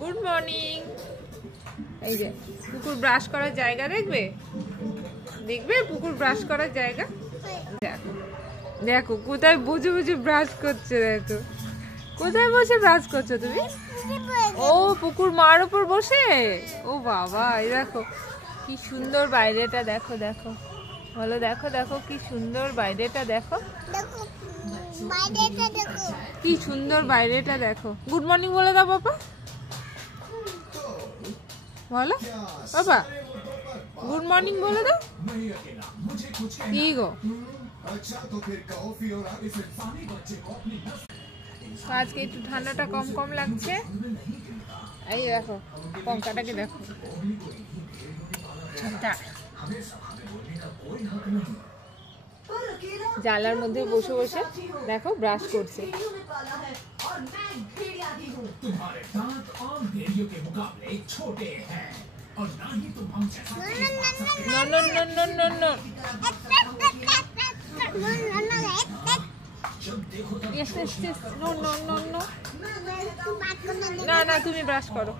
Good morning. এই যে পুকুর ব্রাশ করার জায়গা দেখবে, দেখবে পুকুর ব্রাশ করার জায়গা। দেখো দেখো কোথায় বুঝে বুঝে ব্রাশ করছে, দেখো কোথায় বসে ব্রাশ করছো তুমি। ও পুকুর মার উপর বসে। ও বাবা, এই দেখো কি সুন্দর বাইরেটা, দেখো দেখো বলো, দেখো দেখো কি সুন্দর বাইরেটা, দেখো কি সুন্দর বাইরেটা, দেখো। গুড মর্নিং বলে দাও বাবা, বলো বাবা গুড মর্নিং বলে দাও। কি গো, আজকে একটু ঠান্ডাটা কম কম লাগছে। এই দেখো পঙ্কাটাকে দেখো, জানলার মধ্যে বসে বসে দেখো ব্রাশ করছে। না না তুমি ব্রাশ করো।